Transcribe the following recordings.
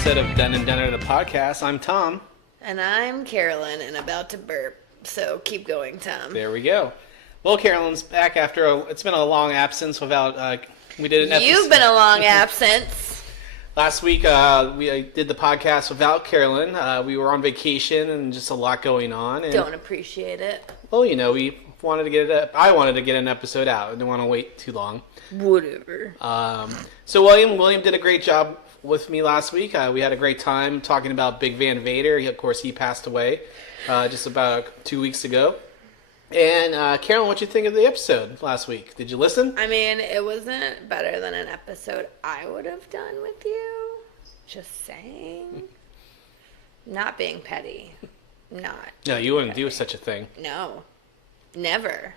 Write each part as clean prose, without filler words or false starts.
episode of Done and Done the podcast. I'm Tom. And I'm Carolyn and about to burp. So keep going, Tom. There we go. Well, Carolyn's back after it's been a long absence without we did an episode. You've been a long absence. Last week we did the podcast without Carolyn. We were on vacation and just a lot going on. And, don't appreciate it. Well, you know, we wanted to get I wanted to get an episode out. I didn't want to wait too long. Whatever. So William did a great job with me last week. We had a great time talking about Big Van Vader. Of course, he passed away just about 2 weeks ago. And Carolyn, what'd you think of the episode last week? Did you listen? I mean, it wasn't better than an episode I would have done with you. Just saying. Not being petty. Not. No, you wouldn't do such a thing. No. Never.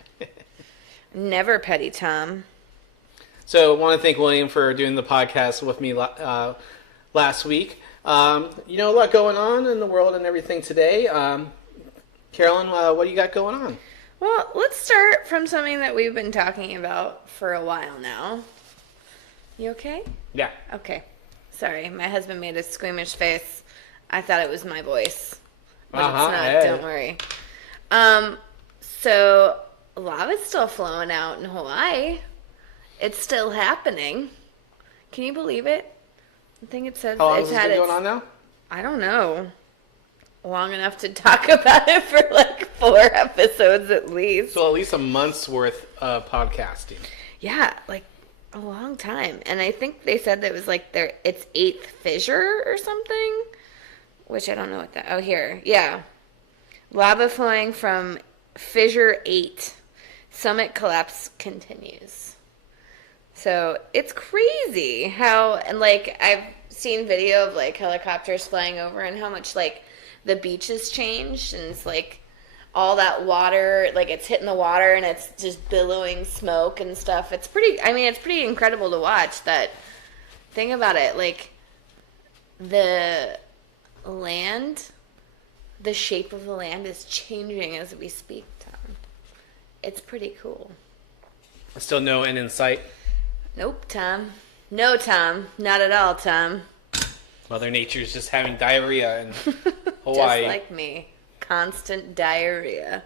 Never petty, Tom. So I want to thank William for doing the podcast with me last week. You know, a lot going on in the world and everything today. Carolyn, what do you got going on? Well, let's start from something that we've been talking about for a while now. You okay? Yeah. Okay. Sorry, my husband made a squeamish face. I thought it was my voice. But it's not, hey. Don't worry. So, lava's still flowing out in Hawaii. It's still happening. Can you believe it? I think it says How long it's has this been going on now? I don't know. Long enough to talk about it for like 4 episodes at least. So at least a month's worth of podcasting. Yeah, like a long time. And I think they said that it was like its 8th fissure or something. Which I don't know what that... Oh, here. Yeah. Lava flowing from fissure 8. Summit collapse continues. So it's crazy how... And like I've seen video of like helicopters flying over and how much like the beach has changed. And it's like all that water, like it's hitting the water and it's just billowing smoke and stuff. It's pretty... I mean, it's pretty incredible to watch that. Think about it. Like the... land, the shape of the land is changing as we speak, Tom. It's pretty cool. Still no end in sight. Nope, Tom. No, Tom. Not at all, Tom. Mother Nature's just having diarrhea in Hawaii. Just like me. Constant diarrhea.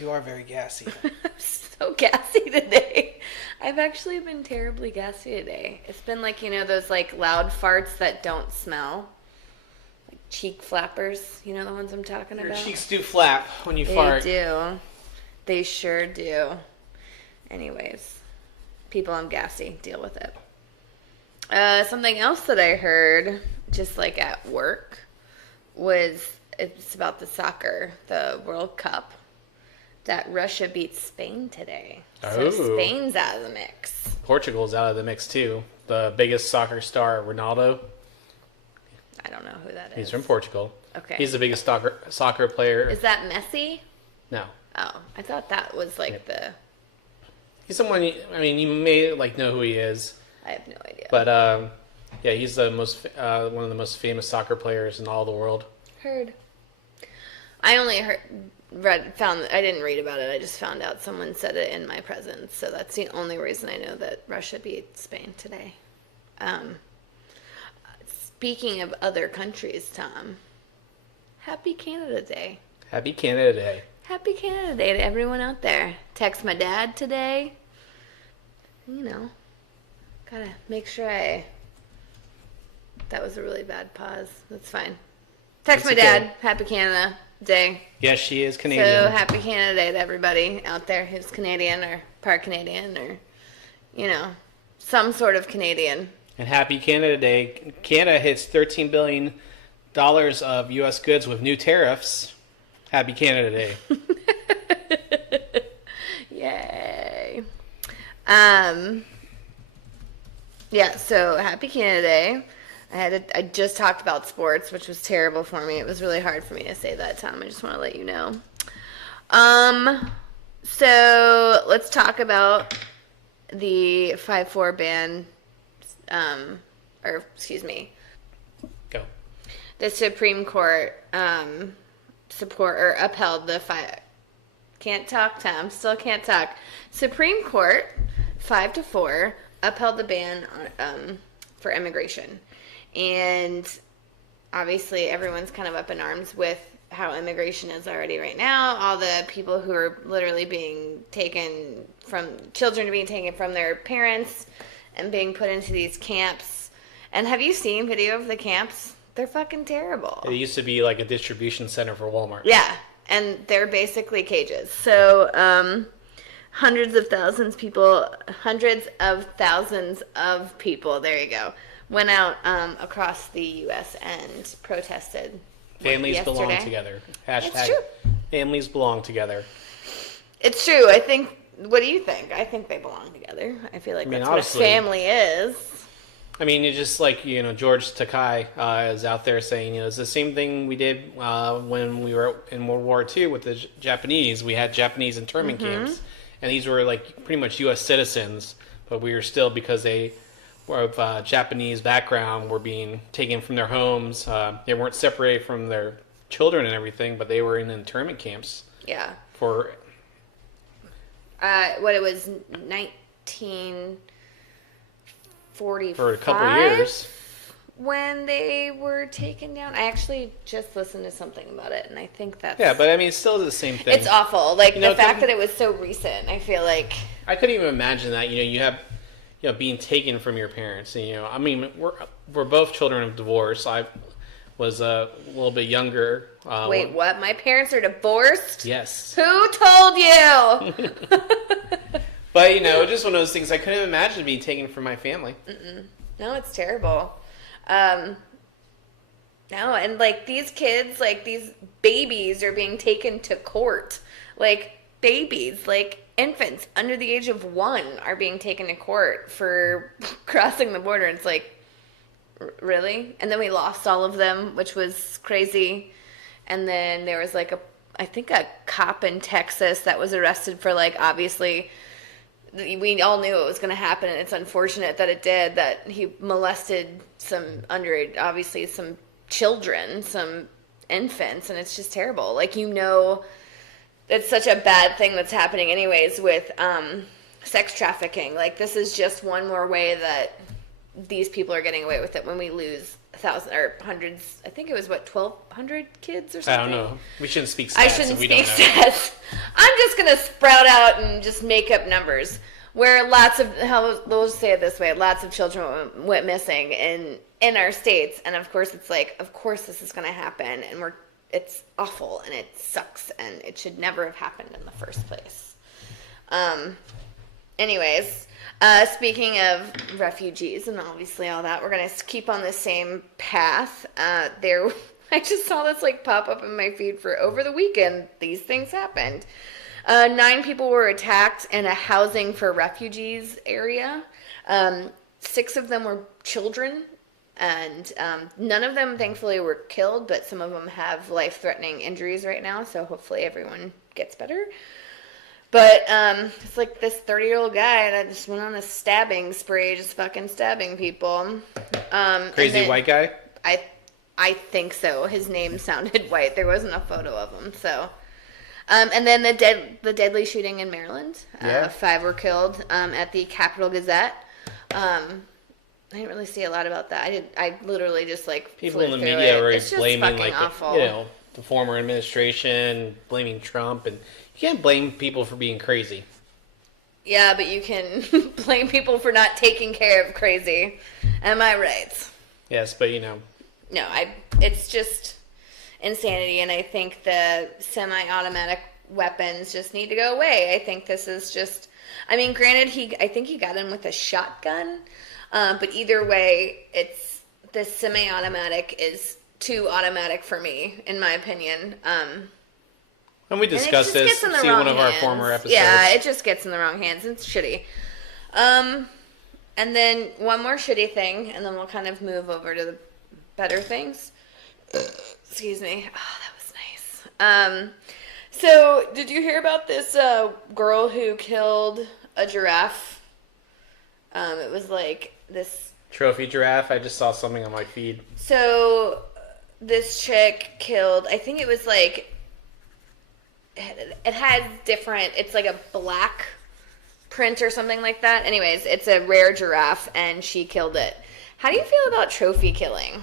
You are very gassy. I'm so gassy today. I've actually been terribly gassy today. It's been like, you know, those like loud farts that don't smell. Cheek flappers, you know the ones I'm talking about? Your cheeks do flap when you fart. They do. They sure do. Anyways, people, I'm gassy. Deal with it. Something else that I heard, just like at work, was it's about the soccer, the World Cup, that Russia beat Spain today. So Spain's out of the mix. Portugal's out of the mix too. The biggest soccer star, Ronaldo. I don't know who that is. He's from Portugal. Okay. He's the biggest soccer player. Is that Messi? No. Oh, I thought that was like the... He's someone, I mean, you may like know who he is. I have no idea. But, yeah, he's the most one of the most famous soccer players in all the world. Heard. I only I didn't read about it. I just found out someone said it in my presence. So that's the only reason I know that Russia beat Spain today. Speaking of other countries, Tom, happy Canada Day. Happy Canada Day. Happy Canada Day to everyone out there. Text my dad today. You know, gotta make sure that was a really bad pause. That's fine. Text my dad. Happy Canada Day. Yes, she is Canadian. So happy Canada Day to everybody out there who's Canadian or part Canadian or, you know, some sort of Canadian. And happy Canada Day. Canada hits $13 billion of U.S. goods with new tariffs. Happy Canada Day. Yay. Yeah, so happy Canada Day. I just talked about sports, which was terrible for me. It was really hard for me to say that, Tom. I just want to let you know. So let's talk about the 5-4 ban. Go. The Supreme Court upheld the can't talk, Tom. Still can't talk. Supreme Court 5-4 upheld the ban for immigration, and obviously everyone's kind of up in arms with how immigration is already right now. All the people who are literally being taken from, children are being taken from their parents and being put into these camps. And have you seen video of the camps? They're fucking terrible. It used to be like a distribution center for Walmart. Yeah, and they're basically cages. So hundreds of thousands of people, there you go, went out across the U.S. and protested. Families belong together. Hashtag true. Families belong together. It's true. I think, what do you think? I think they belong together. I feel like that's what a family is. I mean, it's just like, George Takei is out there saying, it's the same thing we did when we were in World War II with the Japanese. We had Japanese internment camps, and these were like pretty much U.S. citizens, but we were still, because they were of Japanese background, were being taken from their homes. They weren't separated from their children and everything, but they were in internment camps. Yeah. For what it was, 1945? For a couple of years. When they were taken down. I actually just listened to something about it, and I think that's... Yeah, but I mean, it's still the same thing. It's awful. Like, the fact that it was so recent, I feel like... I couldn't even imagine that. You have, being taken from your parents. I mean, we're both children of divorce. I was a little bit younger. Wait, what? My parents are divorced? Yes. Who told you? But, just one of those things. I couldn't imagine being taken from my family. No, it's terrible. No, and, like, these kids, like, these babies are being taken to court. Like, babies, like, infants under the age of 1 are being taken to court for crossing the border. It's like, really? And then we lost all of them, which was crazy. And then there was, like, I think a cop in Texas that was arrested for, like, obviously... We all knew it was going to happen, and it's unfortunate that it did, that he molested some underage, obviously some children, some infants, and it's just terrible. Like, it's such a bad thing that's happening anyways with sex trafficking. Like, this is just one more way that these people are getting away with it when we lose thousands or hundreds. I think it was, 1,200 kids or something? I don't know. We shouldn't speak stats. I shouldn't speak stats. I'm just going to sprout out and just make up numbers. Where we'll just say it this way, lots of children went missing in our states. And of course, it's like, of course this is going to happen. And it's awful and it sucks. And it should never have happened in the first place. Anyways, speaking of refugees and obviously all that, we're going to keep on the same path. I just saw this like pop up in my feed for over the weekend. These things happened. 9 people were attacked in a housing for refugees area. 6 of them were children, and none of them, thankfully, were killed, but some of them have life-threatening injuries right now, so hopefully everyone gets better. But it's like this 30-year-old guy that just went on a stabbing spree, just fucking stabbing people. Crazy white guy? I think so. His name sounded white. There wasn't a photo of him, so... and then the deadly shooting in Maryland. 5 were killed at the Capitol Gazette. I didn't really see a lot about that. I literally just like people in the media were blaming the the former administration, blaming Trump, and you can't blame people for being crazy. Yeah, but you can blame people for not taking care of crazy. Am I right? Yes, but No, it's just insanity, and I think the semi-automatic weapons just need to go away. I think this is just... I mean, granted, I think he got him with a shotgun, but either way, this semi-automatic is too automatic for me, in my opinion. And we discussed this, see one of our former episodes. Yeah, it just gets in the wrong hands. It's shitty. And then one more shitty thing, and then we'll kind of move over to the better things. Excuse me. Oh, that was nice. So, did you hear about this girl who killed a giraffe? It was like this... Trophy giraffe? I just saw something on my feed. So, this chick killed... I think it was like... It has different... It's like a black print or something like that. Anyways, it's a rare giraffe, and she killed it. How do you feel about trophy killing?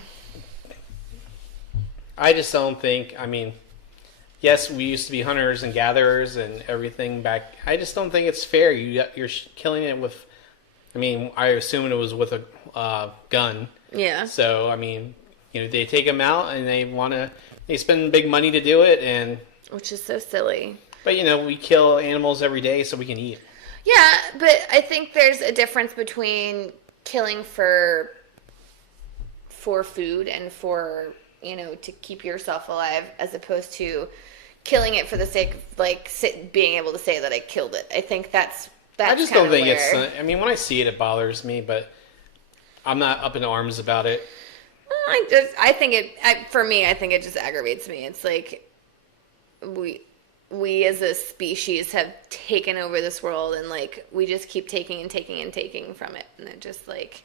I just don't think. I mean, yes, we used to be hunters and gatherers and everything back. I just don't think it's fair. You're killing it with. I mean, I assume it was with a gun. Yeah. So I mean, they take them out and they spend big money to do it, and which is so silly. But we kill animals every day so we can eat. Yeah, but I think there's a difference between killing for food and for to keep yourself alive, as opposed to killing it for the sake of being able to say that I killed it. I think that's I just don't think it's. I mean, when I see it, it bothers me, but I'm not up in arms about it. I think it just aggravates me. It's like we as a species have taken over this world, and we just keep taking and taking and taking from it, and it just it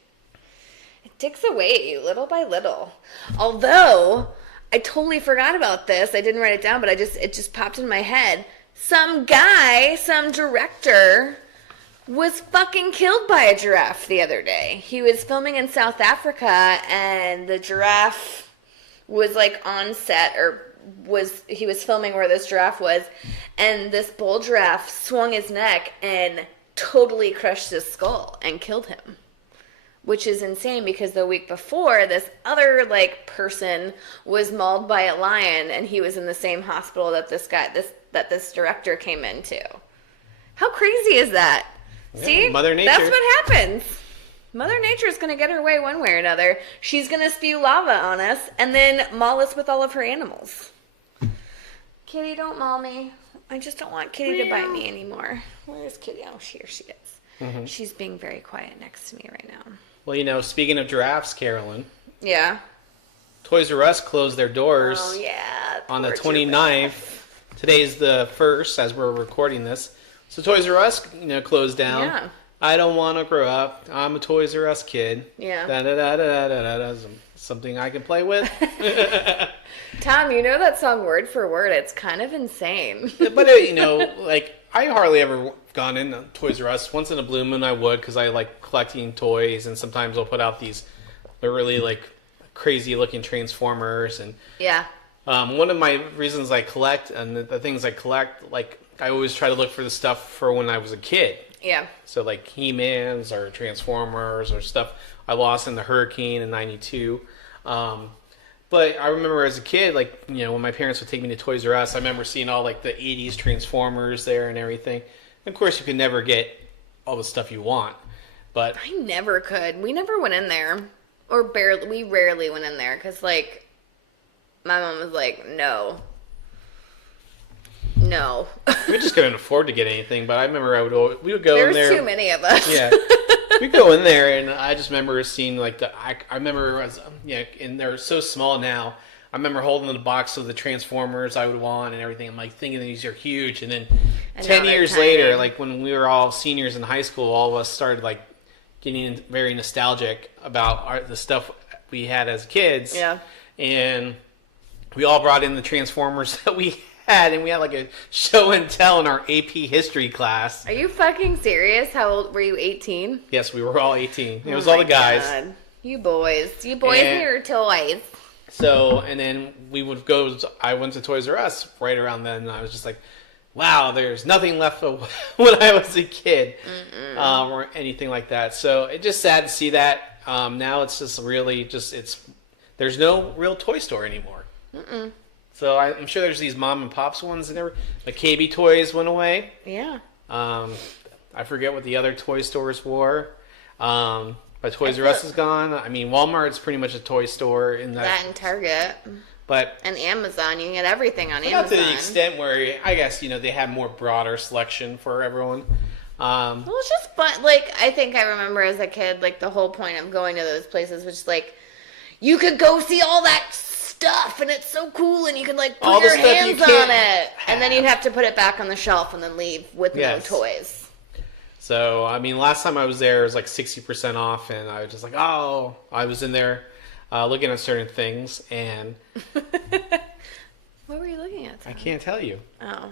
ticks away at you little by little. Although I totally forgot about this. I didn't write it down, but it just popped in my head. Some director was fucking killed by a giraffe the other day. He was filming in South Africa, and the giraffe was on set, he was filming where this giraffe was, and this bull giraffe swung his neck and totally crushed his skull and killed him. Which is insane, because the week before, this other person was mauled by a lion, and he was in the same hospital that this director came into. How crazy is that? Yeah, See? Mother Nature. That's what happens. Mother Nature is going to get her way one way or another. She's going to spew lava on us and then maul us with all of her animals. Kitty, don't maul me. I just don't want Kitty to bite me anymore. Where is Kitty? Oh, here she is. Mm-hmm. She's being very quiet next to me right now. Well, speaking of giraffes, Carolyn. Yeah. Toys R Us closed their doors on the 29th. Today's the 1st as we're recording this. So Toys R Us, closed down. Yeah. I don't want to grow up. I'm a Toys R Us kid. Yeah. Da-da-da-da-da-da-da. Something I can play with. Tom, you know that song word for word. It's kind of insane. But, I hardly ever gone in Toys R Us. Once in a blue moon I would, because I like collecting toys, and sometimes I'll put out they're really crazy looking Transformers. And yeah. One of my reasons I collect, and the things I collect, I always try to look for the stuff for when I was a kid. Yeah. So He-Mans or Transformers or stuff I lost in the hurricane in '92. But I remember as a kid, when my parents would take me to Toys R Us, I remember seeing all the '80s Transformers there and everything. And of course, you could never get all the stuff you want. But I never could. We never went in there, or barely. We rarely went in there because my mom was like, no. We just couldn't afford to get anything. But I remember we would go in there. There's too many of us. Yeah. We go in there, and I just remember seeing I remember and they're so small now. I remember holding the box of the Transformers I would want and everything. I'm thinking these are huge, and then 10 years later, when we were all seniors in high school, all of us started getting very nostalgic about the stuff we had as kids. Yeah, and we all brought in the Transformers that we had, and we had a show and tell in our AP history class. Are you fucking serious? How old were you? 18? Yes, we were all 18. It was all the guys. God. You boys and your toys. So, and then I went to Toys R Us right around then, and I was just like, wow, there's nothing left of when I was a kid, or anything like that. So it's just sad to see that. Now it's just really there's no real toy store anymore. Mm-mm. So I'm sure there's these mom and pops ones, and the KB Toys went away. Yeah. I forget what the other toy stores were. But Toys R Us is gone. I mean, Walmart's pretty much a toy store in that. And Target. But and Amazon, you can get everything on Amazon. Not to the extent where I guess they have more broader selection for everyone. Well, it's just fun. I think I remember as a kid, the whole point of going to those places was you could go see all that stuff, and it's so cool, and you can put your hands on it, and then you'd have to put it back on the shelf and then leave with no toys. So, I mean, last time I was there, it was 60% off, and I was just I was in there looking at certain things, and... What were you looking at, Tom? I can't tell you. Oh.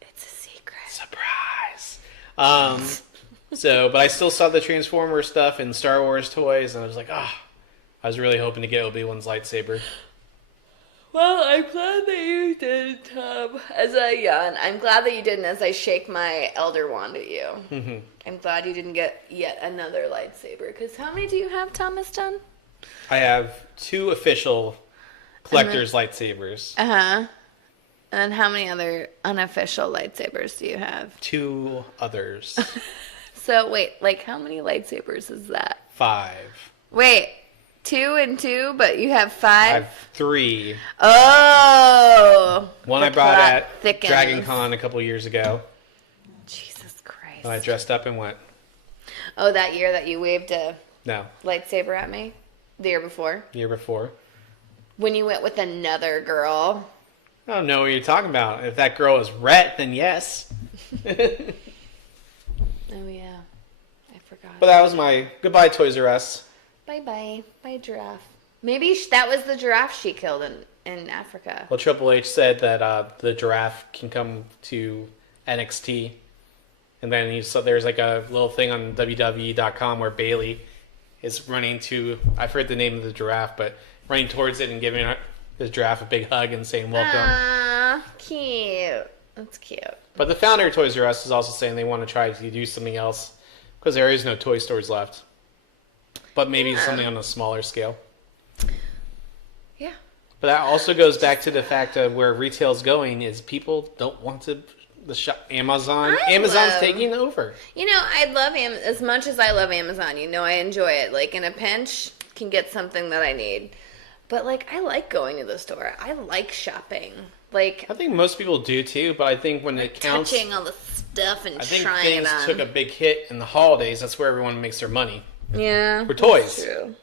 It's a secret. Surprise! But I still saw the Transformers stuff and Star Wars toys, and I was I was really hoping to get Obi-Wan's lightsaber. Well, I'm glad that you did, Tom. As I yawn, I'm glad that you didn't as I shake my Elder Wand at you. Mm-hmm. I'm glad you didn't get yet another lightsaber. Because how many do you have, Thomas Dunn? I have 2 official collector's lightsabers. Uh-huh. And then how many other unofficial lightsabers do you have? 2 others. So, wait, like how many lightsabers is that? 5. Wait, 2 and 2, but you have 5? I have 3. Oh! One the I brought plot at thickens. Dragon Con a couple years ago. Jesus Christ. And I dressed up and went. Oh, that year that you waved a No, lightsaber at me? The year before? the year before. When you went with another girl. I don't know what you're talking about. If that girl is Rhett, then yes. Oh, yeah. I forgot. But that was my goodbye, Toys R Us. Bye-bye. Bye, giraffe. Maybe that was the giraffe she killed in Africa. Well, Triple H said that the giraffe can come to NXT. And then there's like a little thing on WWE.com where Bailey is running to, I forget the name of the giraffe, but running towards it and giving the giraffe a big hug and saying welcome. Ah, cute. That's cute. But the founder of Toys R Us is also saying they want to try to do something else because there is no toy stores left. But maybe something on a smaller scale. Yeah. But that also goes back to the fact of where retail's going is people don't want to shop Amazon. Amazon's taking over. You know, I love as much as I love Amazon. You know, I enjoy it. Like in a pinch, can get something that I need. But like, I like going to the store. I like shopping. Like, I think most people do too, but I think when it counts, touching all the stuff and I think trying things it on. took a big hit in the holidays. That's where everyone makes their money. Yeah, For toys. that's true.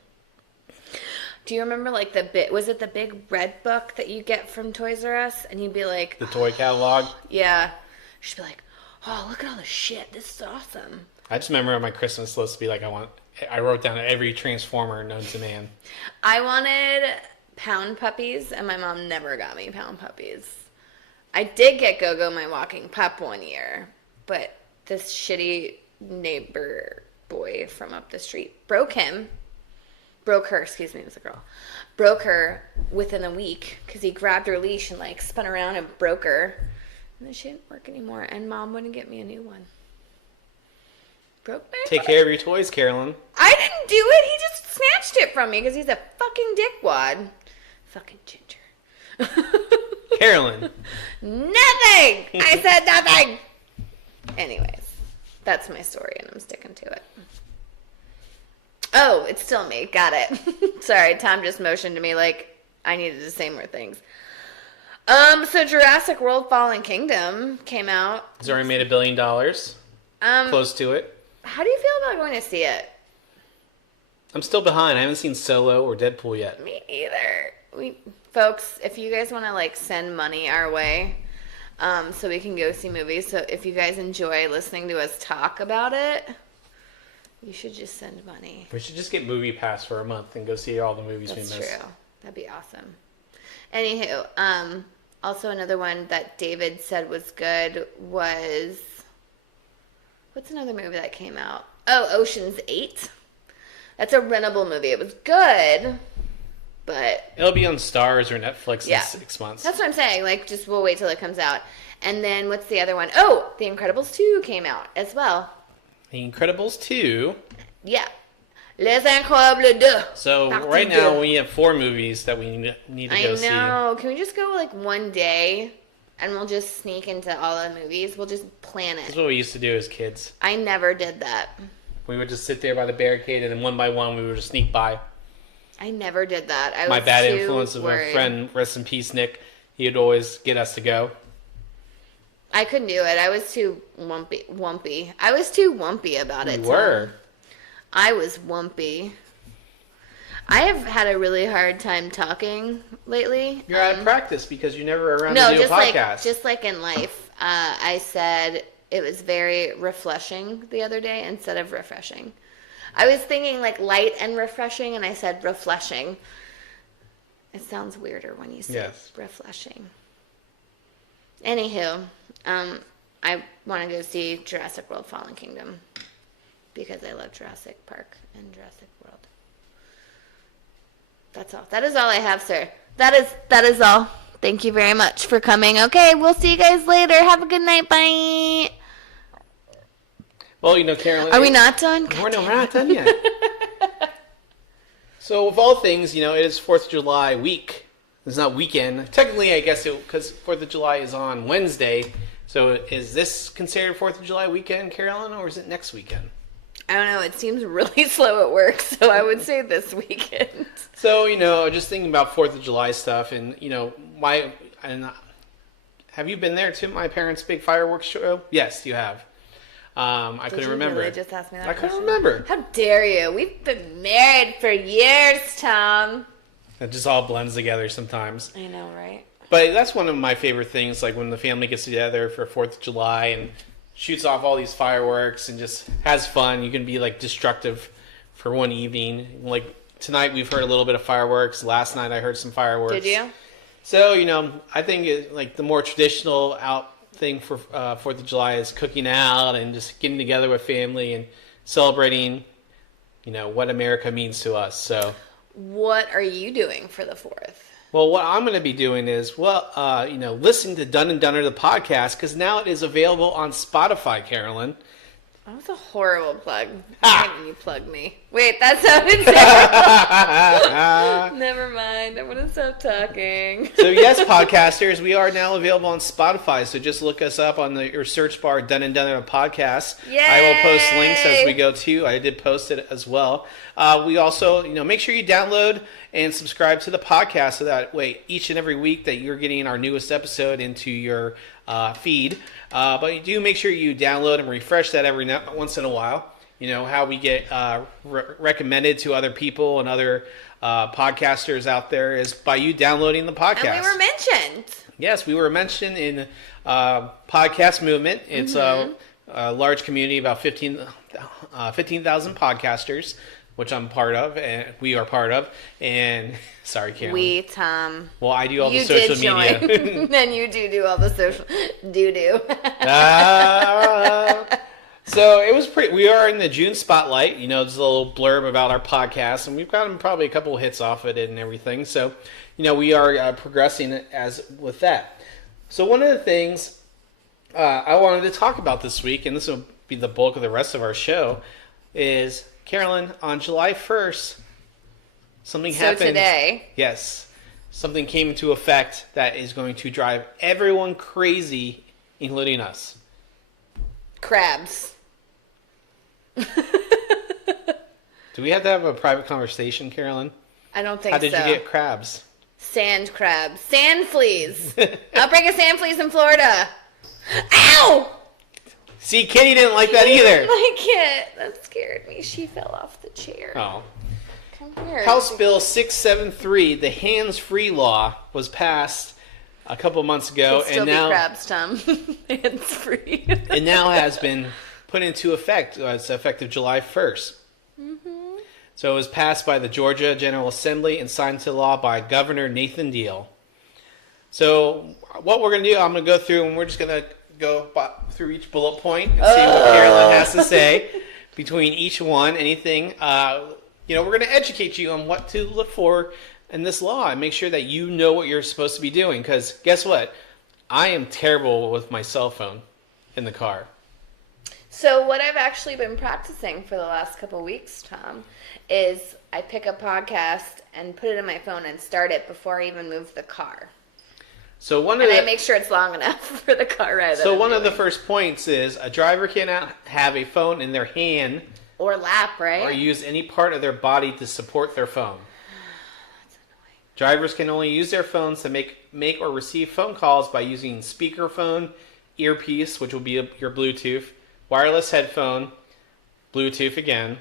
Do you remember like was it the big red book that you get from Toys R Us? And you'd be like, The toy catalog. yeah. She'd be like, oh, look at all the shit. This is awesome. I just remember on my Christmas list to be like, I wrote down every Transformer known to man. I wanted pound puppies, and my mom never got me pound puppies. I did get Go-Go, my walking pup, one year, but this shitty neighbor boy from up the street broke her, excuse me, it was a girl, broke her within a week because he grabbed her leash and like spun around and broke her. And then she didn't work anymore, and Mom wouldn't get me a new one. Broke my Take care of your toys, Carolyn. I didn't do it. He just snatched it from me because he's a fucking dickwad. Fucking ginger. Carolyn. Nothing! I said nothing! Anyways, that's my story, and I'm sticking to it. Oh, it's still me. Got it. Sorry, Tom just motioned to me like I needed to say more things. So Jurassic World Fallen Kingdom came out. It's already made $1 billion. Close to it. How do you feel about going to see it? I'm still behind. I haven't seen Solo or Deadpool yet. Me either. Folks, if you guys want to like send money our way, so we can go see movies. So if you guys enjoy listening to us talk about it, you should just send money. We should just get Movie Pass for a month and go see all the movies we That's miss. true. That'd be awesome. Anywho, also another one that David said was good was, what's another movie that came out? Oh, Ocean's 8. That's a rentable movie. It was good, but It'll be on Stars or Netflix Yeah. in 6 months. that's what I'm saying. Like, just we'll wait till it comes out. And then what's the other one? Oh, The Incredibles 2 came out as well. The Incredibles 2. Yeah. Les Incroyables 2. So Partie right now deux. we have 4 movies that we need to I go see. know. Can we just go like one day and we'll just sneak into all the movies? We'll just plan That's it. what we used to do as kids. I never did that. We would just sit there by the barricade and then one by one we would just sneak by. I never did that. I My was bad too influence of worried. my friend, rest in peace, Nick. He'd always get us to go. I couldn't do it. I was too wumpy. I was too wumpy about it. You were. Tom. I was wumpy. I have had a really hard time talking lately. You're out of practice because you're never around No, to do a just podcast. just like in life. I said it was very refreshing the other day instead of refreshing. I was thinking like light and refreshing, and I said refreshing. It sounds weirder when you say Yes. refreshing. Anywho, I want to go see Jurassic World Fallen Kingdom because I love Jurassic Park and Jurassic World. That's all. That is all I have, sir. That is all. Thank you very much for coming. Okay, we'll see you guys later. Have a good night. Bye. Well, Carolyn. Are we not done? We're not done yet. So, of all things, it is 4th of July week. It's not weekend. Technically, I guess because 4th of July is on Wednesday. So, is this considered 4th of July weekend, Carolyn, or is it next weekend? I don't know. It seems really slow at work, so I would say this weekend. So, just thinking about 4th of July stuff, and, have you been there to my parents' big fireworks show? Yes, you have. I couldn't remember. Really just ask me that I question? couldn't remember. How dare you? We've been married for years, Tom. It just all blends together sometimes. I know, right? But that's one of my favorite things, like when the family gets together for 4th of July and shoots off all these fireworks and just has fun. You can be like destructive for one evening. Like tonight we've heard a little bit of fireworks. Last night I heard some fireworks. Did you? So, I think like the more traditional thing for 4th of July is cooking out and just getting together with family and celebrating, what America means to us. So, what are you doing for the 4th? Well, what I'm going to be doing is, listening to Dun and Dunner, the podcast, because now it is available on Spotify, Carolyn. That was a horrible plug. I think you plugged me. Wait, that sounded terrible. Never mind. I'm going to stop talking. So, yes, podcasters, we are now available on Spotify. So just look us up on your search bar, Dun and Dunner podcast. Yay! I will post links as we go, too. I did post it as well. We also, make sure you download and subscribe to the podcast so that way each and every week that you're getting our newest episode into your feed. But you do make sure you download and refresh that every once in a while. How we get recommended to other people and other podcasters out there is by you downloading the podcast. And we were mentioned. Yes, we were mentioned in podcast movement. It's a large community, about 15,000 podcasters, which I'm part of, and we are part of. And sorry, Karen. We, Tom. Well, I do all the social media. Then you do all the social doo-doo. So it was pretty. We are in the June spotlight. There's a little blurb about our podcast, and we've gotten probably a couple of hits off of it and everything. So, we are progressing as with that. So one of the things I wanted to talk about this week, and this will be the bulk of the rest of our show, is Carolyn, on July 1st, something happened. So today. Yes. Something came into effect that is going to drive everyone crazy, including us. Crabs. Do we have to have a private conversation, Carolyn? I don't think so. How did you get crabs? Sand crabs. Sand fleas. Outbreak of sand fleas in Florida. Ow! See, Kitty didn't like that either. Like it. That scared me. She fell off the chair. Oh. Come here. House Bill 673, the hands-free law, was passed a couple months ago, Could still and now be crabs, Tom. Hands-free. and now has been put into effect. It's effective July 1st. Mm-hmm. So it was passed by the Georgia General Assembly and signed into law by Governor Nathan Deal. So what we're going to do, I'm going to go through, and we're just going to go through each bullet point and see what Carolyn has to say between each one. Anything, we're going to educate you on what to look for in this law and make sure that you know what you're supposed to be doing. Because guess what? I am terrible with my cell phone in the car. So what I've actually been practicing for the last couple of weeks, Tom, is I pick a podcast and put it in my phone and start it before I even move the car. So I make sure it's long enough for the car ride. So one of the first points is a driver cannot have a phone in their hand or lap, right? or use any part of their body to support their phone. That's annoying. Drivers can only use their phones to make or receive phone calls by using speakerphone, earpiece, which will be your Bluetooth, wireless headphone, Bluetooth again.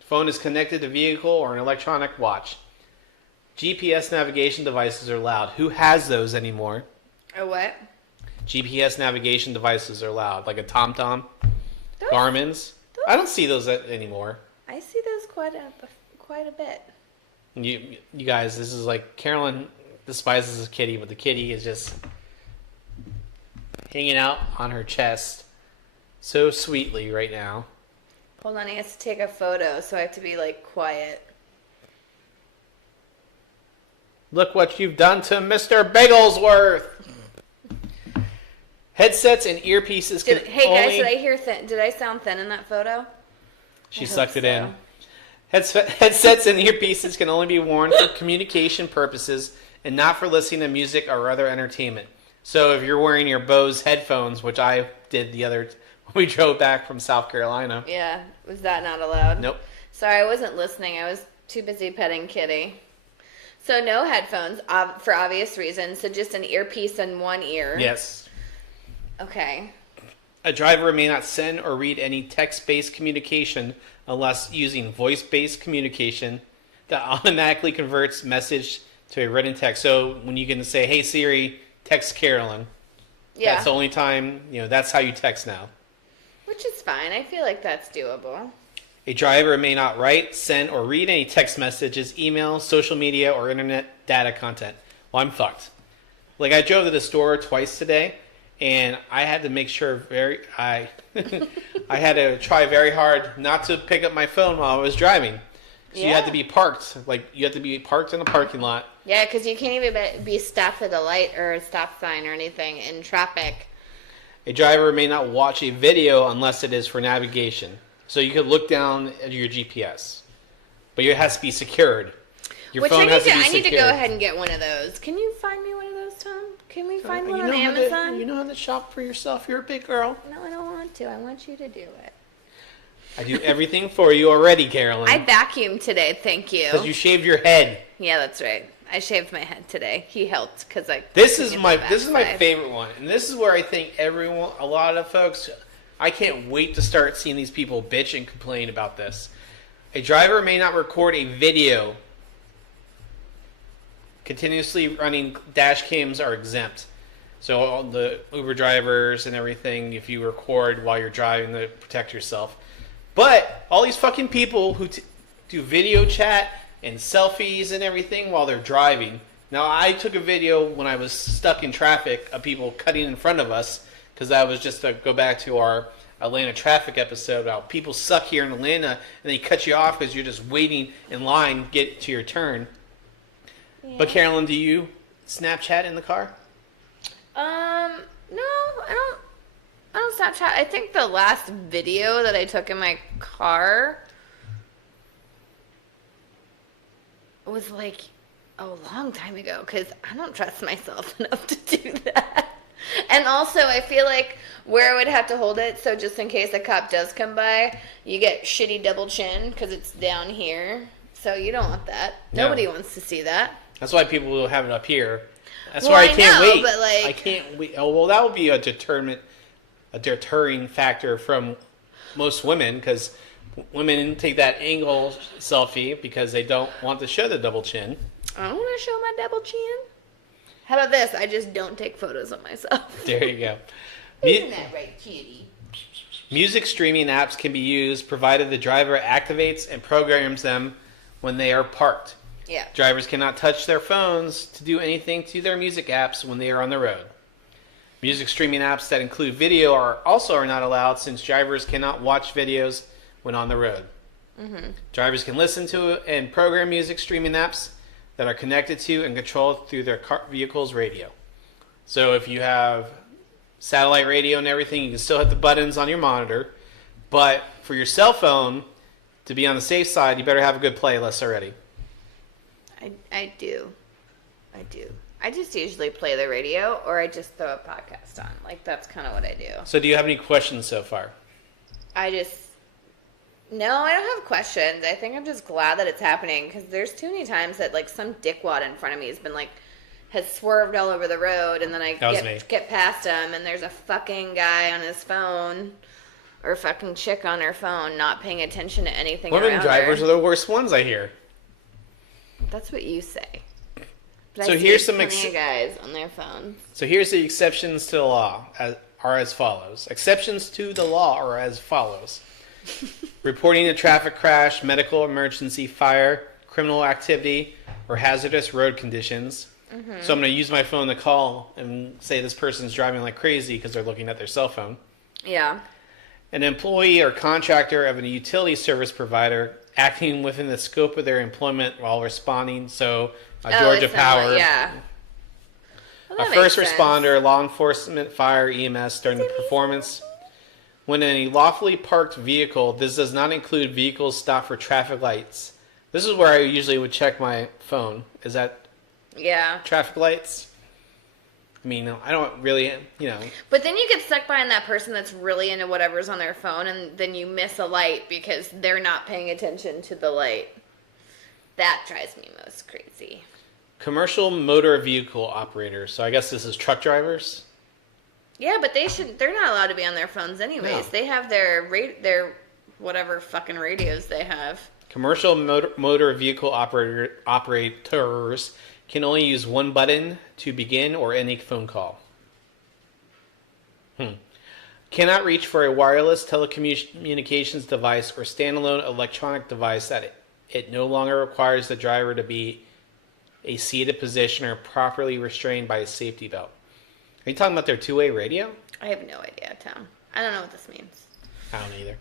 Phone is connected to vehicle or an electronic watch. GPS navigation devices are allowed. Who has those anymore? A what? GPS navigation devices are allowed, like a TomTom, Garmin's. I don't see those anymore. I see those quite a bit. You guys, this is like Carolyn despises a kitty, but the kitty is just hanging out on her chest so sweetly right now. Hold on, he has to take a photo, so I have to be like quiet. Look what you've done to Mr. Bagelsworth. Headsets and earpieces can Hey only... guys, did I hear thin? Did I sound thin in that photo? She sucked it in. Headsets and earpieces can only be worn for communication purposes and not for listening to music or other entertainment. So if you're wearing your Bose headphones, which I did when we drove back from South Carolina. Yeah, was that not allowed? Nope. Sorry, I wasn't listening. I was too busy petting Kitty. So no headphones, for obvious reasons. So just an earpiece in one ear. Yes. Okay. A driver may not send or read any text-based communication unless using voice-based communication that automatically converts message to a written text. So when you can say, hey Siri, text Carolyn. Yeah. That's the only time, that's how you text now. Which is fine. I feel like that's doable. A driver may not write, send, or read any text messages, email, social media, or internet data content. Well, I'm fucked. Like, I drove to the store twice today, and I had to make sure I had to try very hard not to pick up my phone while I was driving. So you had to be parked. Like, you have to be parked in a parking lot. Yeah, because you can't even be stopped at a light or a stop sign or anything in traffic. A driver may not watch a video unless it is for navigation. So you could look down at your GPS, but it has to be secured. Your phone has to be secured. I need to go ahead and get one of those. Can you find me one of those, Tom? Can we find one on Amazon? You know how to shop for yourself. You're a big girl. No, I don't want to. I want you to do it. I do everything for you already, Carolyn. I vacuumed today, thank you. Because you shaved your head. Yeah, that's right. I shaved my head today. He helped because I. This is my favorite one, and this is where I think a lot of folks. I can't wait to start seeing these people bitch and complain about this. A driver may not record a video. Continuously running dash cams are exempt. So all the Uber drivers and everything, if you record while you're driving to protect yourself. But all these fucking people who do video chat and selfies and everything while they're driving. Now, I took a video when I was stuck in traffic of people cutting in front of us, because that was just to go back to our Atlanta traffic episode about people suck here in Atlanta and they cut you off because you're just waiting in line to get to your turn. Yeah. But Carolyn, do you Snapchat in the car? No, I don't Snapchat. I think the last video that I took in my car was like a long time ago because I don't trust myself enough to do that. And also, I feel like where I would have to hold it, so just in case a cop does come by, you get shitty double chin because it's down here. So you don't want that. No. Nobody wants to see that. That's why people will have it up here. That's why I can't wait. But I can't wait. Oh, well, that would be a deterring factor from most women, because women take that angle selfie because they don't want to show the double chin. I don't want to show my double chin. How about this? I just don't take photos of myself. There you go. Isn't that right, cutie? Music streaming apps can be used provided the driver activates and programs them when they are parked. Yeah. Drivers cannot touch their phones to do anything to their music apps when they are on the road. Music streaming apps that include video are not allowed, since drivers cannot watch videos when on the road. Mm-hmm. Drivers can listen to and program music streaming apps that are connected to and controlled through their vehicle's radio. So if you have satellite radio and everything, you can still hit the buttons on your monitor. But for your cell phone, to be on the safe side, you better have a good playlist already. I do. I just usually play the radio, or I just throw a podcast on. Like, that's kind of what I do. So do you have any questions so far? No, I don't have questions. I think I'm just glad that it's happening, because there's too many times that, like, some dickwad in front of me has swerved all over the road, and then I get past him, and there's a fucking guy on his phone, or a fucking chick on her phone, not paying attention to anything around her. Women drivers are the worst ones, I hear. That's what you say. But so here's some guys on their phones. So here's the exceptions to the law are as follows. Exceptions to the law are as follows. Reporting a traffic crash, medical emergency, fire, criminal activity, or hazardous road conditions. Mm-hmm. So I'm going to use my phone to call and say this person's driving like crazy because they're looking at their cell phone. Yeah. An employee or contractor of a utility service provider acting within the scope of their employment while responding. So, Oh, Georgia it's not Power. like- yeah. Well, A that first makes sense. responder, law enforcement, fire, EMS during the performance. When in a lawfully parked vehicle, this does not include vehicles stopped for traffic lights. This is where I usually would check my phone. Is that Yeah. traffic lights? I mean, I don't really, But then you get stuck behind that person that's really into whatever's on their phone, and then you miss a light because they're not paying attention to the light. That drives me most crazy. commercial motor vehicle operators. So I guess this is truck drivers. Yeah, but they're not allowed to be on their phones anyways. No. They have their whatever fucking radios they have. Commercial motor vehicle operators can only use one button to begin or end a phone call. Cannot reach for a wireless telecommunications device or standalone electronic device that it no longer requires the driver to be a seated position or properly restrained by a safety belt. Are you talking about their two-way radio? I have no idea, Tom. I don't know what this means. I don't either.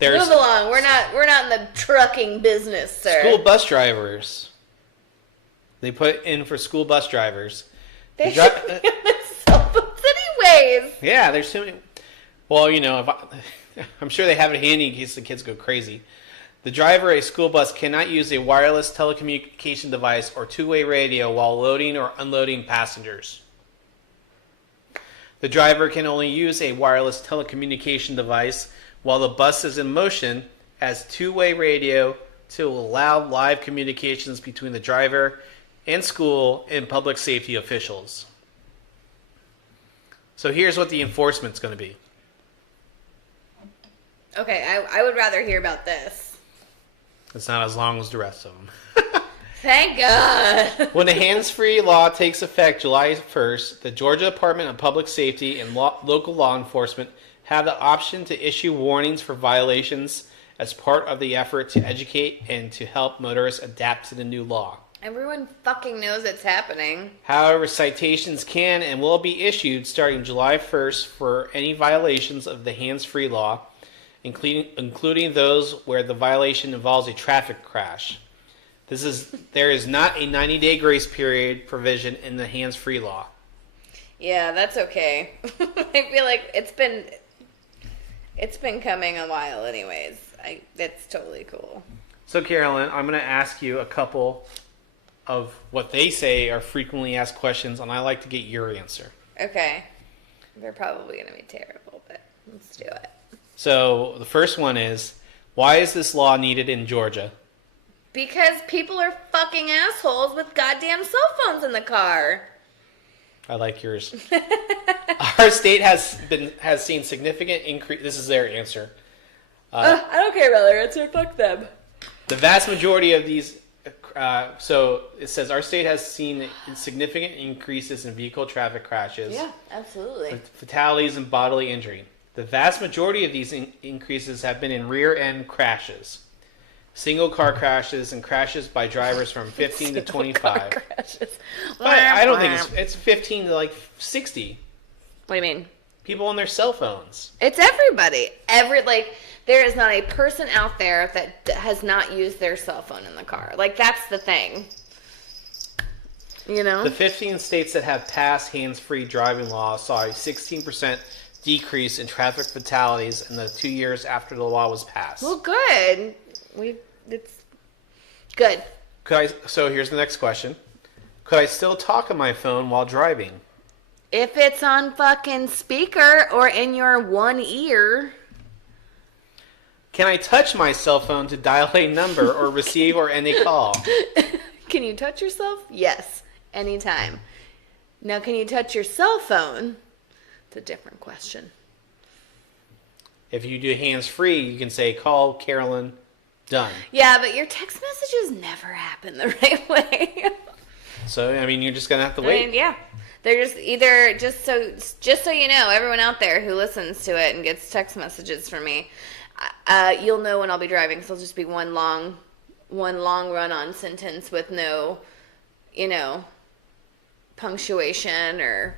Move along. We're not in the trucking business, sir. School bus drivers. They put in for school bus drivers. They should be on their cell phones anyways. Yeah, there's too many. Well, I'm sure they have it handy in case the kids go crazy. The driver of a school bus cannot use a wireless telecommunication device or two-way radio while loading or unloading passengers. The driver can only use a wireless telecommunication device while the bus is in motion as two-way radio to allow live communications between the driver and school and public safety officials. So here's what the enforcement's going to be. Okay, I would rather hear about this. It's not as long as the rest of them. Thank God. When the hands-free law takes effect July 1st, the Georgia Department of Public Safety and local law enforcement have the option to issue warnings for violations as part of the effort to educate and to help motorists adapt to the new law. Everyone fucking knows it's happening. However, citations can and will be issued starting July 1st for any violations of the hands-free law, including those where the violation involves a traffic crash. There is not a 90-day grace period provision in the hands-free law. Yeah, that's okay. I feel like it's been coming a while anyways. It's totally cool. So, Carolyn, I'm going to ask you a couple of what they say are frequently asked questions, and I like to get your answer. Okay. They're probably going to be terrible, but let's do it. So, the first one is, why is this law needed in Georgia? Because people are fucking assholes with goddamn cell phones in the car. I like yours. Our state has seen significant increase. This is their answer. I don't care about their answer. Fuck them. The vast majority of these. So it says our state has seen significant increases in vehicle traffic crashes. Yeah, absolutely. Fatalities and bodily injury. The vast majority of these increases have been in rear-end crashes. Single car crashes and crashes by drivers from 15 to 25. Crashes. But I don't think it's 15 to like 60. What do you mean? People on their cell phones. It's everybody. There is not a person out there that has not used their cell phone in the car. Like, that's the thing. You know? The 15 states that have passed hands-free driving laws saw a 16% decrease in traffic fatalities in the 2 years after the law was passed. Well, good. It's good. So here's the next question. Could I still talk on my phone while driving? If it's on fucking speaker or in your one ear. Can I touch my cell phone to dial a number or receive or end a call? Can you touch yourself? Yes, anytime. Now, can you touch your cell phone? It's a different question. If you do hands-free, you can say, call Carolyn, done. Yeah, but your text messages never happen the right way. So, I mean, you're just going to have to wait. I mean, yeah. They're just either, just so you know, everyone out there who listens to it and gets text messages from me, you'll know when I'll be driving, so it'll just be one long run-on sentence with no, punctuation or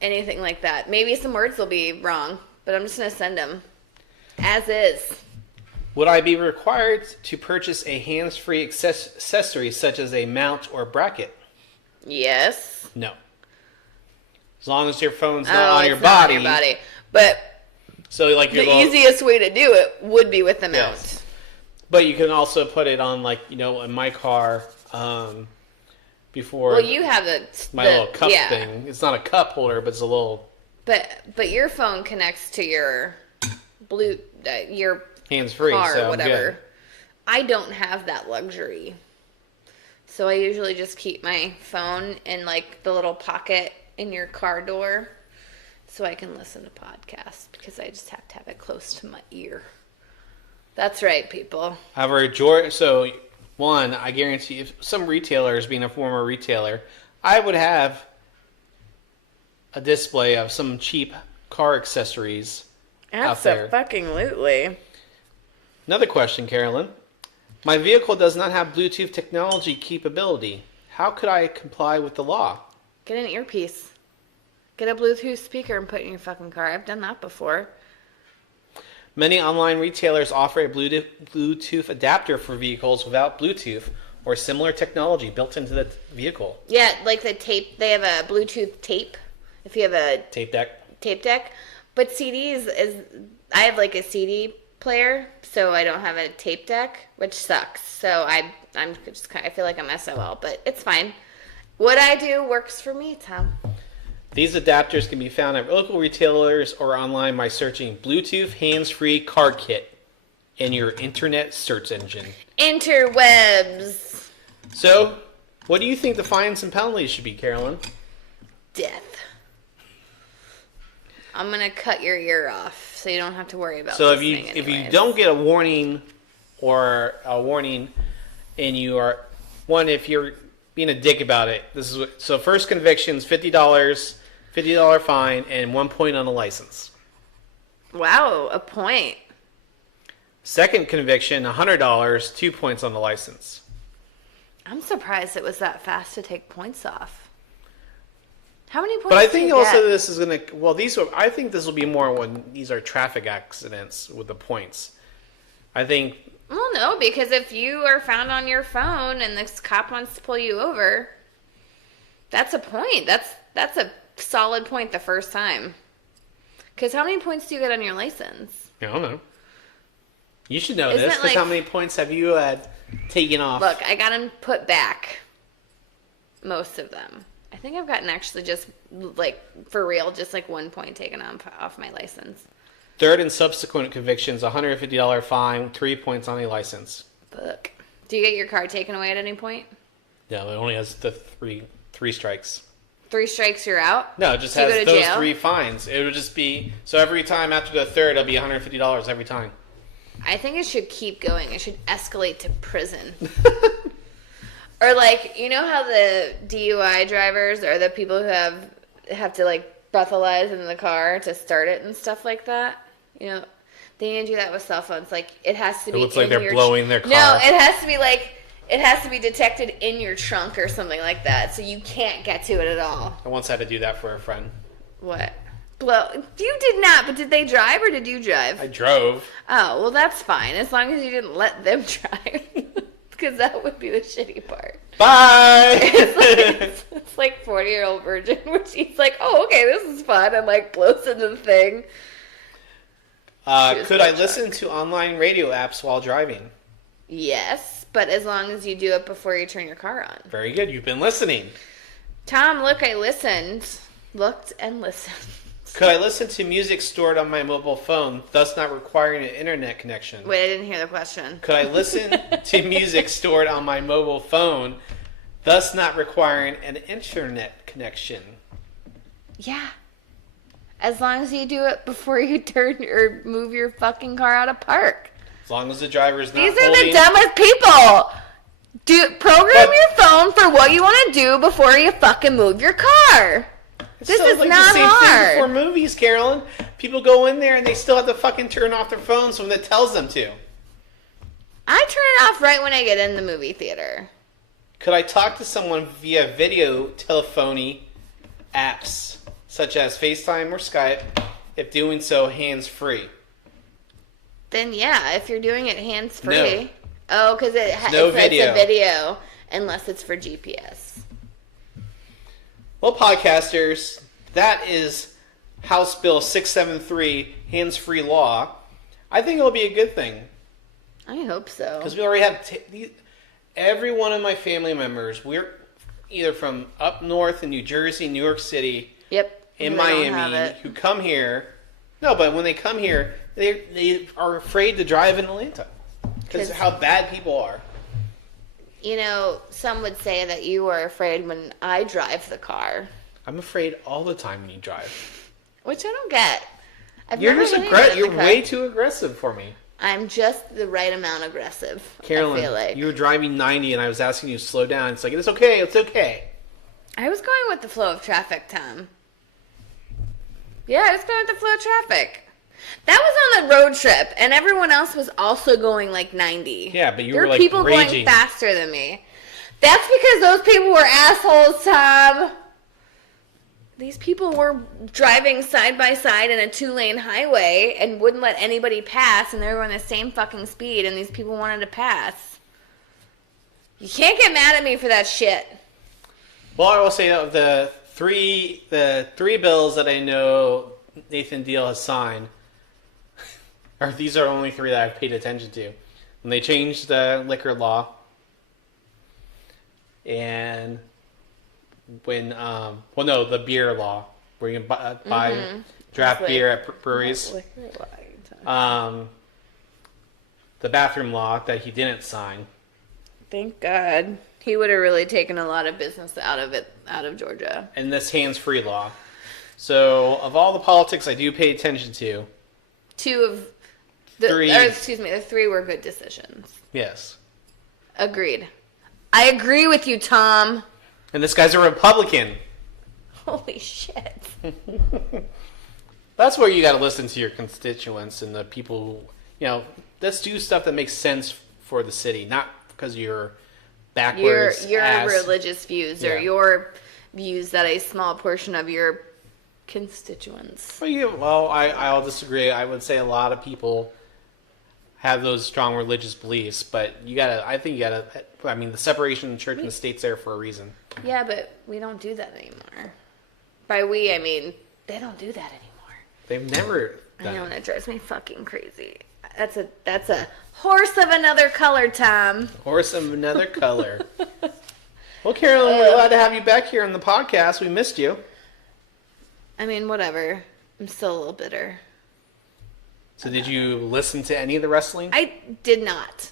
anything like that. Maybe some words will be wrong, but I'm just going to send them as is. Would I be required to purchase a hands-free accessory such as a mount or bracket? Yes. No. As long as your phone's not Oh, on it's your not body. on your body. But So like your the little, easiest way to do it would be with the mount. Yes. But you can also put it on, like, in my car, before Well, you have my little cup thing. It's not a cup holder, but it's a little But your phone connects to your your hands-free, car so or I'm whatever. good. I don't have that luxury. So I usually just keep my phone in like the little pocket in your car door so I can listen to podcasts because I just have to have it close to my ear. That's right, people. However, so one, I guarantee if some retailers, being a former retailer, I would have a display of some cheap car accessories out there. Absolutely. Another question, Carolyn. My vehicle does not have Bluetooth technology capability. How could I comply with the law? Get an earpiece. Get a Bluetooth speaker and put it in your fucking car. I've done that before. Many online retailers offer a Bluetooth adapter for vehicles without Bluetooth or similar technology built into the vehicle. Yeah, like the tape. They have a Bluetooth tape. If you have a Tape deck. But CDs I have like a CD player, so I don't have a tape deck, which sucks. So I feel like I'm SOL, but it's fine. What I do works for me, Tom. These adapters can be found at local retailers or online by searching Bluetooth hands-free car kit in your internet search engine. Interwebs. So, what do you think the fines and penalties should be, Carolyn? Death. I'm gonna cut your ear off, so you don't have to worry about. So if listening you don't get a warning and you are if you're being a dick about it, so first conviction's $50 fine and 1 point on the license. Wow, a point. Second conviction, $100, 2 points on the license. I'm surprised it was that fast to take points off. How many points? But I think also get? this is gonna. Well, I think this will be more when these are traffic accidents with the points. I think. Well, no, because if you are found on your phone and this cop wants to pull you over, that's a point. That's a solid point the first time. Because how many points do you get on your license? I don't know. You should know Isn't this it because like- how many points have you had taken off? Look, I got them put back. Most of them. I think I've gotten actually just like for real, just like 1 point taken off my license. Third and subsequent convictions, $150 fine, 3 points on a license. Fuck. Do you get your car taken away at any point? No, it only has the three strikes. 3 strikes, you're out? No, it just Do you has go to those jail? 3 fines. It would just be so every time after the third, it'll be $150 every time. I think it should keep going. It should escalate to prison. Or like, you know how the DUI drivers are the people who have to like breathalyze in the car to start it and stuff like that? You know, they need to do that with cell phones. Like it has to be. It looks like in they're your blowing their car. No, it has to be like it has to be detected in your trunk or something like that, so you can't get to it at all. I once had to do that for a friend. What? Blow? You did not, but did they drive or did you drive? I drove. Oh, well, that's fine as long as you didn't let them drive. Because that would be the shitty part. Bye! It's like 40-year-old virgin, which he's like, oh, okay, this is fun, and like blows into the thing. Could I listen to online radio apps while driving? Yes, but as long as you do it before you turn your car on. Very good. You've been listening. Tom, look, I listened. Looked and listened. Could I listen to music stored on my mobile phone, thus not requiring an internet connection? Wait, I didn't hear the question. Could I listen to music stored on my mobile phone, thus not requiring an internet connection? Yeah. As long as you do it before you turn or move your fucking car out of park. As long as the driver's not These are holding... the dumbest people. Program But- your phone for what you want to do before you fucking move your car. This Sounds is like not the same hard. thing for movies, Carolyn. People go in there and they still have to fucking turn off their phones when it tells them to. I turn it off right when I get in the movie theater. Could I talk to someone via video telephony apps such as FaceTime or Skype, if doing so hands-free? Then yeah, if you're doing it hands-free. No. Oh, because it's a video, unless it's for GPS. Well, podcasters, that is House Bill 673, hands-free law. I think it'll be a good thing. I hope so. Because we already have every one of my family members. We're either from up north in New Jersey, New York City, in Miami, who come here. No, but when they come here, they are afraid to drive in Atlanta because of how bad people are. You know, some would say that you are afraid when I drive the car. I'm afraid all the time when you drive. Which I don't get. You're way too aggressive for me. I'm just the right amount aggressive. Carolyn, I feel like. you were driving 90 and I was asking you to slow down. It's like, it's okay, it's okay. I was going with the flow of traffic, Tom. Yeah, I was going with the flow of traffic. That was on the road trip, and everyone else was also going like 90. Yeah, but there were people raging. Going faster than me. That's because those people were assholes, Tom. These people were driving side by side in a 2-lane highway and wouldn't let anybody pass, and they were going the same fucking speed, and these people wanted to pass. You can't get mad at me for that shit. Well, I will say that the three bills that I know Nathan Deal has signed, these are only 3 that I've paid attention to. When they changed the liquor law, and when the beer law, where you can buy draft beer at breweries. The bathroom law that he didn't sign. Thank God. He would have really taken a lot of business out of Georgia. And this hands-free law. So, of all the politics I do pay attention to, the 3 were good decisions. Yes. Agreed. I agree with you, Tom. And this guy's a Republican. Holy shit. That's where you got to listen to your constituents and the people who, let's do stuff that makes sense for the city, not because you're backwards. Your religious views or your views that a small portion of your constituents. Well, I'll disagree. I would say a lot of people have those strong religious beliefs, but the separation of church and the state's there for a reason. Yeah, but we don't do that anymore. By we, I mean, they don't do that anymore. They've never done I know, and it drives me fucking crazy. That's a horse of another color, Tom. Horse of another color. Well, Carolyn, we're glad to have you back here on the podcast. We missed you. I mean, whatever. I'm still a little bitter. So did you listen to any of the wrestling? I did not.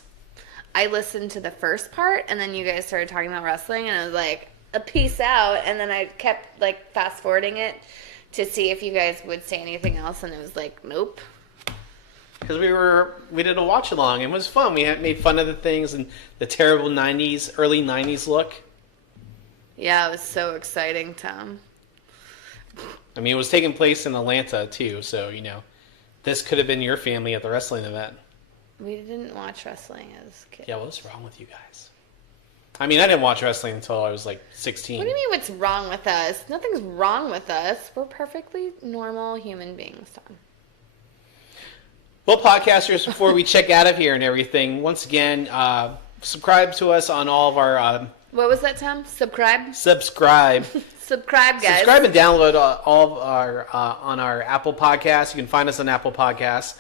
I listened to the first part, and then you guys started talking about wrestling, and I was like, a peace out, and then I kept, fast forwarding it to see if you guys would say anything else, and it was like, nope. Because we did a watch along. It was fun. We made fun of the things and the terrible early 90s look. Yeah, it was so exciting, Tom. I mean, it was taking place in Atlanta, too, so, this could have been your family at the wrestling event. We didn't watch wrestling as kids. Yeah, what's wrong with you guys? I mean, I didn't watch wrestling until I was 16. What do you mean what's wrong with us? Nothing's wrong with us. We're perfectly normal human beings, Tom. Well, podcasters, before we check out of here and everything, once again, subscribe to us on all of our... what was that, Tom? Subscribe? Subscribe, guys. Subscribe and download all of our on our Apple Podcasts. You can find us on Apple Podcasts,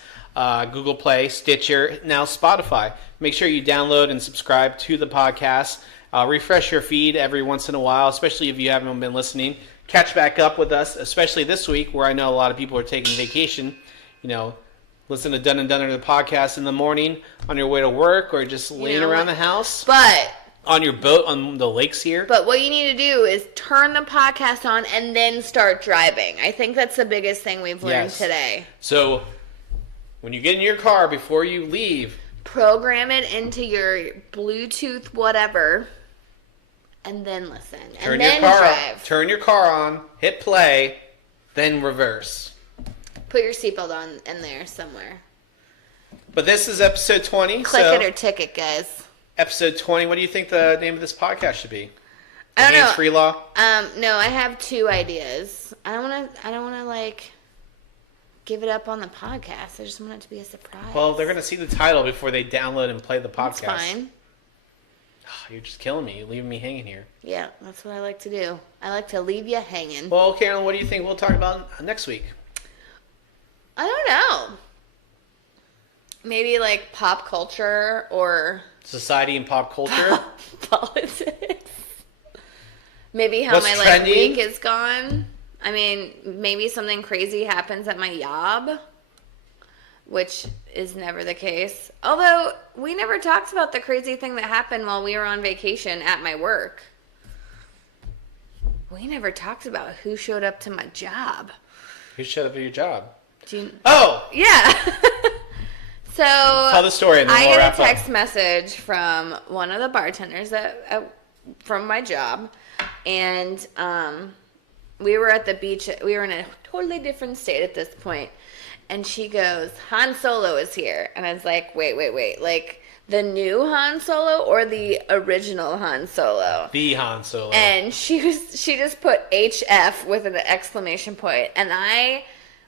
Google Play, Stitcher, now Spotify. Make sure you download and subscribe to the podcast. Refresh your feed every once in a while, especially if you haven't been listening. Catch back up with us, especially this week where I know a lot of people are taking vacation. Listen to Dun and Dunner, the podcast in the morning on your way to work or just laying around the house. But on your boat on the lakes here. But what you need to do is turn the podcast on and then start driving. I think that's the biggest thing we've learned today. So when you get in your car before you leave, program it into your Bluetooth whatever and then listen. And then drive. Turn your car on, hit play, then reverse. Put your seatbelt on in there somewhere. But this is episode 20. Click it or ticket, guys. Episode 20. What do you think the name of this podcast should be? I don't know. Hands-free law? No, I have 2 ideas. I don't want to give it up on the podcast. I just want it to be a surprise. Well, they're going to see the title before they download and play the podcast. That's fine. You're just killing me. You're leaving me hanging here. Yeah, that's what I like to do. I like to leave you hanging. Well, Carolyn, what do you think we'll talk about next week? I don't know. Maybe like pop culture or... Society and pop culture? Politics. Maybe how What's my trending? week is gone. I mean, maybe something crazy happens at my job, which is never the case. Although, we never talked about the crazy thing that happened while we were on vacation at my work. We never talked about who showed up to my job. Who showed up at your job? Oh! Yeah. So, tell the story and then I we'll get wrap a up. text message from one of the bartenders from my job, and we were at the beach. We were in a totally different state at this point, and she goes, Han Solo is here. And I was like, wait. Like, the new Han Solo or the original Han Solo? The Han Solo. And she just put HF with an exclamation point, and I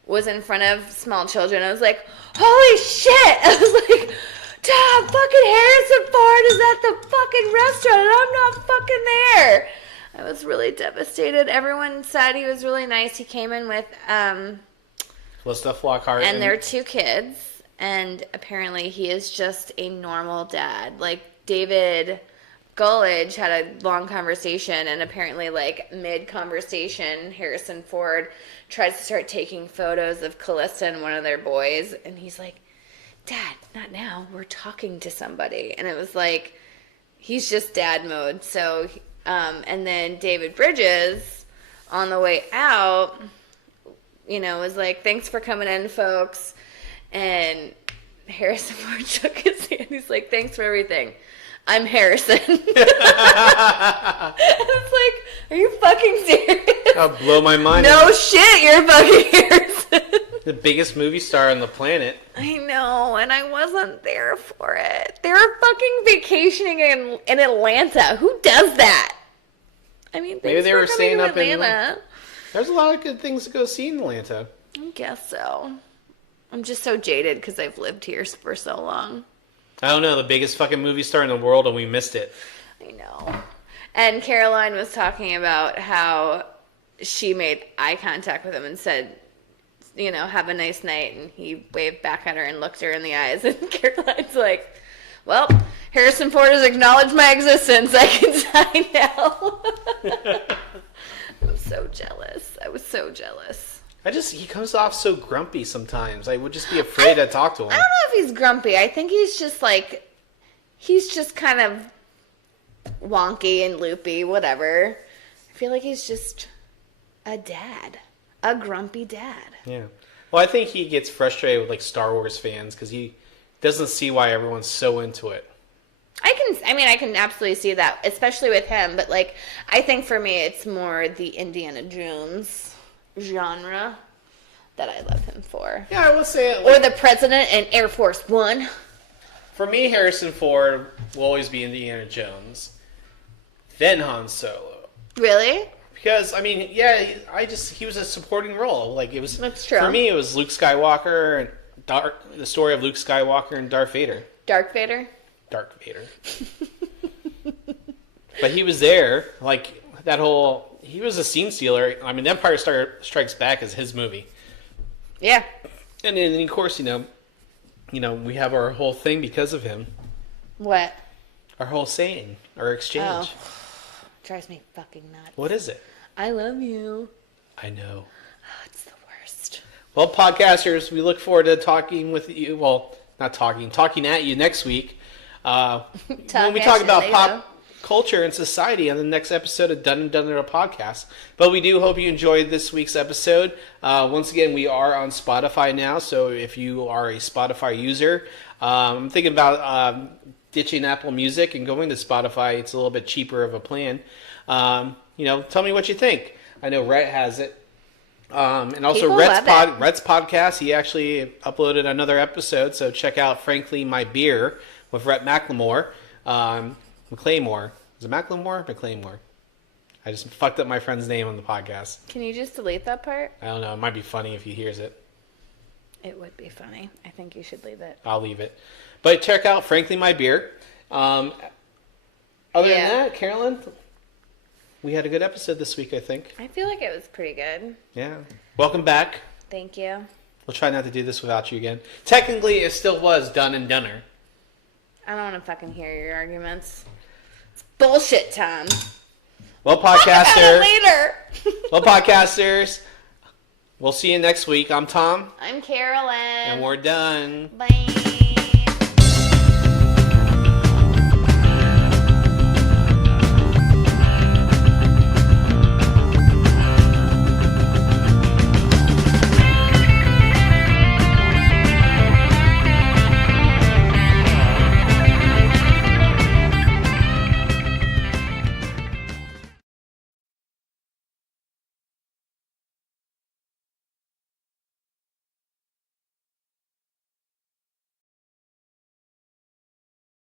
was in front of small children. I was like, holy shit! I was like, Dad, fucking Harrison Ford is at the fucking restaurant and I'm not fucking there. I was really devastated. Everyone said he was really nice. He came in with Calista Flockhart. and their 2 kids, and apparently he is just a normal dad. Like, David Gullidge had a long conversation, and apparently, like, mid-conversation, Harrison Ford tries to start taking photos of Callista and one of their boys, and he's like, Dad, not now. We're talking to somebody. And it was like, he's just dad mode. So, and then David Bridges, on the way out, was like, thanks for coming in, folks. And Harrison Ford shook his hand. He's like, thanks for everything. I'm Harrison. I was like, are you fucking serious? That'll blow my mind. No shit, you're fucking Harrison. The biggest movie star on the planet. I know, and I wasn't there for it. They were fucking vacationing in Atlanta. Who does that? I mean, Maybe they were staying up Atlanta. There's a lot of good things to go see in Atlanta. I guess so. I'm just so jaded because I've lived here for so long. I don't know, the biggest fucking movie star in the world, and we missed it. I know. And Caroline was talking about how she made eye contact with him and said, have a nice night. And he waved back at her and looked her in the eyes. And Caroline's like, well, Harrison Ford has acknowledged my existence. I can sign now. I was so jealous. He comes off so grumpy sometimes. I would just be afraid to talk to him. I don't know if he's grumpy. I think he's just kind of wonky and loopy, whatever. I feel like he's just a dad. A grumpy dad. Yeah. Well, I think he gets frustrated with, like, Star Wars fans because he doesn't see why everyone's so into it. I can absolutely see that, especially with him. But, like, I think for me, it's more the Indiana Jones genre that I love him for. Yeah, I will say it. Or the President in Air Force One. For me, Harrison Ford will always be Indiana Jones. Then Han Solo. Really? Because, I mean, yeah, he was a supporting role. Like, it was... That's true. For me, it was Luke Skywalker and the story of Luke Skywalker and Darth Vader. Dark Vader? Darth Vader. But he was there, like, he was a scene stealer. I mean, Empire Strikes Back is his movie. Yeah. And then, of course, we have our whole thing because of him. What? Our whole saying, our exchange. Oh. Drives me fucking nuts. What is it? I love you. I know. Oh, it's the worst. Well, podcasters, we look forward to talking with you. Well, not talking at you next week. When we talk about pop culture and society on the next episode of Dun and Dun podcast. But we do hope you enjoyed this week's episode. Once again, we are on Spotify now, so if you are a Spotify user, I'm thinking about ditching Apple Music and going to Spotify. It's a little bit cheaper of a plan. Tell me what you think. I know Rhett has it. And also Rhett's podcast, he actually uploaded another episode, so check out Frankly My Beer with Rhett McLemore. McClaymore. Is it McLemore or McClaymore? I just fucked up my friend's name on the podcast. Can you just delete that part? I don't know. It might be funny if he hears it. It would be funny. I think you should leave it. I'll leave it. But check out Frankly My Beer. Other than that, Carolyn, we had a good episode this week, I think. I feel like it was pretty good. Yeah. Welcome back. Thank you. We'll try not to do this without you again. Technically, it still was done and doneer. I don't want to fucking hear your arguments. It's bullshit time. Well, podcaster. Later. Well, podcasters, we'll see you next week. I'm Tom. I'm Carolyn. And we're done. Bye.